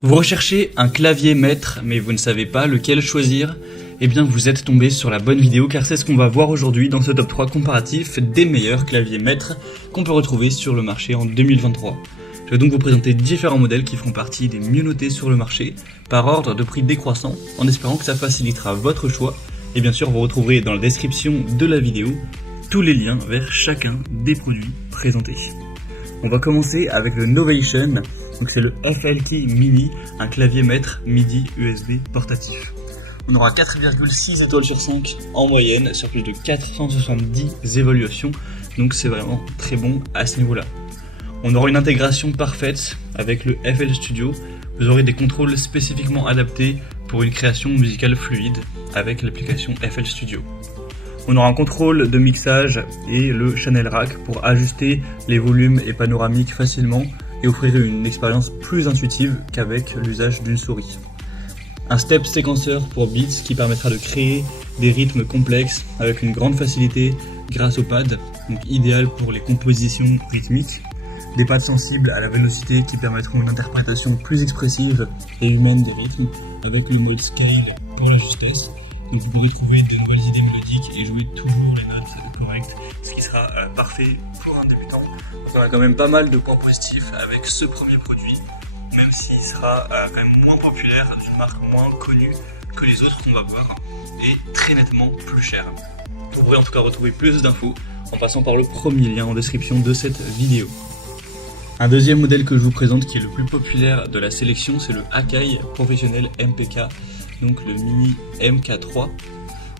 Vous recherchez un clavier maître, mais vous ne savez pas lequel choisir? Eh bien vous êtes tombé sur la bonne vidéo car c'est ce qu'on va voir aujourd'hui dans ce top 3 comparatif des meilleurs claviers maîtres qu'on peut retrouver sur le marché en 2023. Je vais donc vous présenter différents modèles qui feront partie des mieux notés sur le marché, par ordre de prix décroissant, en espérant que ça facilitera votre choix. Et bien sûr vous retrouverez dans la description de la vidéo tous les liens vers chacun des produits présentés. On va commencer avec le Novation. Donc c'est le FLT Mini, un clavier maître MIDI USB portatif. On aura 4,6 étoiles sur 5 en moyenne sur plus de 470 évaluations, donc c'est vraiment très bon à ce niveau-là. On aura une intégration parfaite avec le FL Studio, vous aurez des contrôles spécifiquement adaptés pour une création musicale fluide avec l'application FL Studio. On aura un contrôle de mixage et le channel rack pour ajuster les volumes et panoramiques facilement et offrir une expérience plus intuitive qu'avec l'usage d'une souris. Un step séquenceur pour beats qui permettra de créer des rythmes complexes avec une grande facilité grâce au pad, donc idéal pour les compositions rythmiques. Des pads sensibles à la vélocité qui permettront une interprétation plus expressive et humaine des rythmes avec le mode scale pour la justesse. Donc vous pourrez trouver de nouvelles idées mélodiques et jouer toujours les notes correctes, ce qui sera parfait pour un débutant. Donc on a quand même pas mal de points positifs avec ce premier produit, même s'il sera quand même moins populaire, d'une marque moins connue que les autres qu'on va voir, et très nettement plus cher. Vous pourrez en tout cas retrouver plus d'infos en passant par le premier lien en description de cette vidéo. Un deuxième modèle que je vous présente qui est le plus populaire de la sélection, c'est le Akai Professionnel MPK, donc le Mini MK3.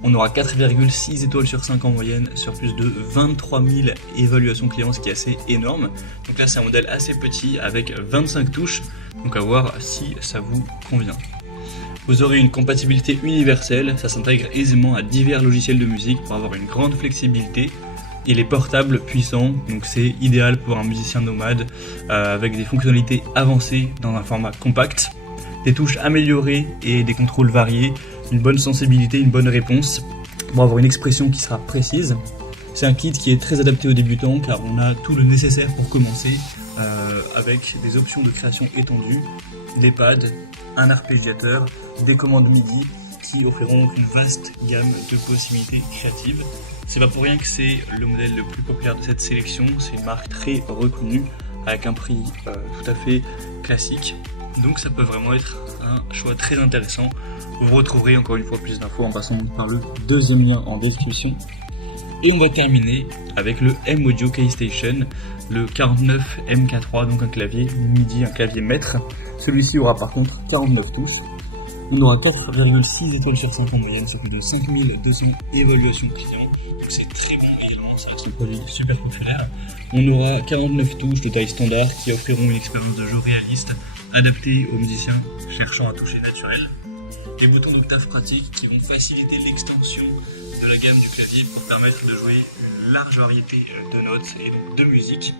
On aura 4,6 étoiles sur 5 en moyenne sur plus de 23 000 évaluations clients, ce qui est assez énorme. Donc là c'est un modèle assez petit avec 25 touches, donc à voir si ça vous convient. Vous aurez une compatibilité universelle, ça s'intègre aisément à divers logiciels de musique pour avoir une grande flexibilité. Il est portable, puissant, donc c'est idéal pour un musicien nomade avec des fonctionnalités avancées dans un format compact. Des touches améliorées et des contrôles variés, une bonne sensibilité, une bonne réponse pour avoir une expression qui sera précise. C'est un kit qui est très adapté aux débutants car on a tout le nécessaire pour commencer avec des options de création étendues, des pads, un arpégiateur, des commandes MIDI qui offriront une vaste gamme de possibilités créatives. C'est pas pour rien que c'est le modèle le plus populaire de cette sélection, c'est une marque très reconnue avec un prix tout à fait classique. Donc ça peut vraiment être un choix très intéressant. Vous retrouverez encore une fois plus d'infos en passant par le deuxième lien en description. Et on va terminer avec le M-Audio Keystation, le 49 MK3, donc un clavier MIDI, un clavier maître. Celui-ci aura par contre 49 touches. On aura 4,6 étoiles sur 5 en moyenne, c'est plus de 5200 évaluations clients. Donc c'est très bon également, ça reste un produit super populaire. On aura 49 touches de taille standard qui offriront une expérience de jeu réaliste adaptée aux musiciens cherchant à toucher naturel. Des boutons d'octave pratiques qui vont faciliter l'extension de la gamme du clavier pour permettre de jouer une large variété de notes et donc de musique.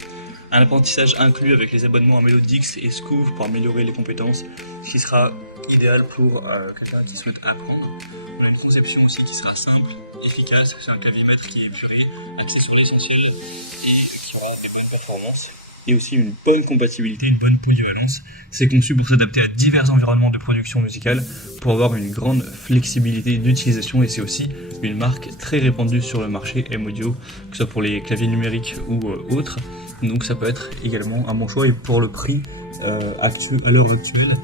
Un apprentissage inclus avec les abonnements à Melodix et Scoob pour améliorer les compétences, ce qui sera idéal pour quelqu'un qui souhaite apprendre. On a une conception aussi qui sera simple, efficace, c'est un clavier maître qui est épuré, axé sur l'essentiel et qui aura des bonnes performances. Et aussi une bonne compatibilité, une bonne polyvalence. C'est conçu pour s'adapter à divers environnements de production musicale pour avoir une grande flexibilité d'utilisation et c'est aussi une marque très répandue sur le marché M-Audio, que ce soit pour les claviers numériques ou autres. Donc ça peut être également un bon choix et pour le prix à l'heure actuelle,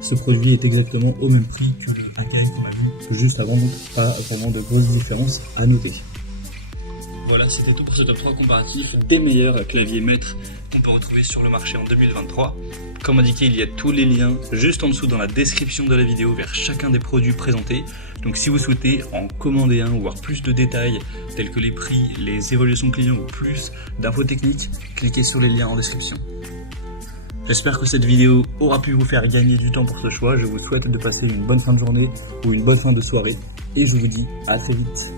ce produit est exactement au même prix que le Akai qu'on a vu juste avant, donc pas vraiment de grosses différences à noter. Voilà, c'était tout pour ce top 3 comparatif des meilleurs claviers maîtres qu'on peut retrouver sur le marché en 2023. Comme indiqué, il y a tous les liens juste en dessous dans la description de la vidéo vers chacun des produits présentés. Donc si vous souhaitez en commander un ou voir plus de détails tels que les prix, les évaluations clients ou plus d'infos techniques, cliquez sur les liens en description. J'espère que cette vidéo aura pu vous faire gagner du temps pour ce choix. Je vous souhaite de passer une bonne fin de journée ou une bonne fin de soirée et je vous dis à très vite.